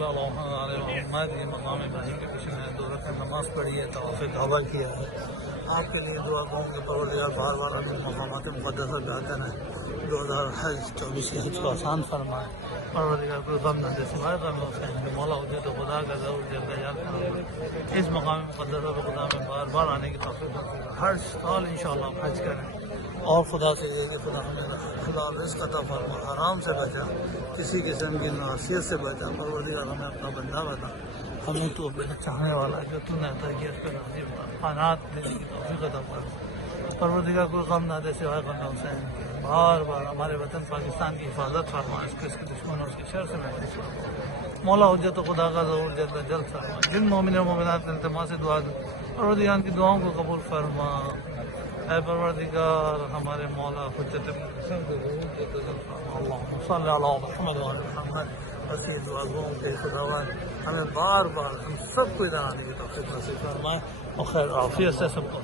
محمد یہ مقام ابراہیم کے پیچھے میں 2 رکعت نماز پڑھی ہے، طواف کعبہ کیا ہے۔ آپ کے لیے دعا کروں کہ پروردگار بار بار اپنے مقامات مقدسہ پہ آتے ہیں، 2024 کی حج کو آسان فرمائے، پروردگار کو غم نہ دے سوائے غم حسین کہ مولا ہوتے تو خدا کا ضرور جلد فرمائے۔ اس مقام مقدسہ پہ خدا میں بار بار آنے کی توفیق عطا فرمائے۔ ہر سال انشاءاللہ آپ حج کریں اور خدا سے یہ کہ خدا ہمیں اللہ رزق عطا فرما، حرام سے بچا، کسی قسم کی معصیت سے بچا، پروردگار ہمیں اپنا بندہ بنا، ہمیں تو بے چاہنے والا جو تو نے عطا کیا اس پہ راضی ہونا، خانات دینے کی توفیق عطا فرما، پروردگار کوئی غم نہ دے سوائے غم حسین کے۔ بار بار ہمارے وطن پاکستان کی حفاظت فرما، اس کے دشمنوں کے شر سے محفوظ فرما، مولا حجت خدا کا ضرور جلد فرما۔ جن مومن و مومنات نے التماس سے دعا دی، پروردگار کی دعاؤں کو قبول فرما۔ اے پروردگار ہمارے مولا حجت اللہم صلی علی محمد و علی محمد، وسیع دعا گوں کہ خداوند ہمیں بار بار ہم سب کو ادھر آنے کی توفیق نصیب فرمائے اور خیر عافیت سے سب کو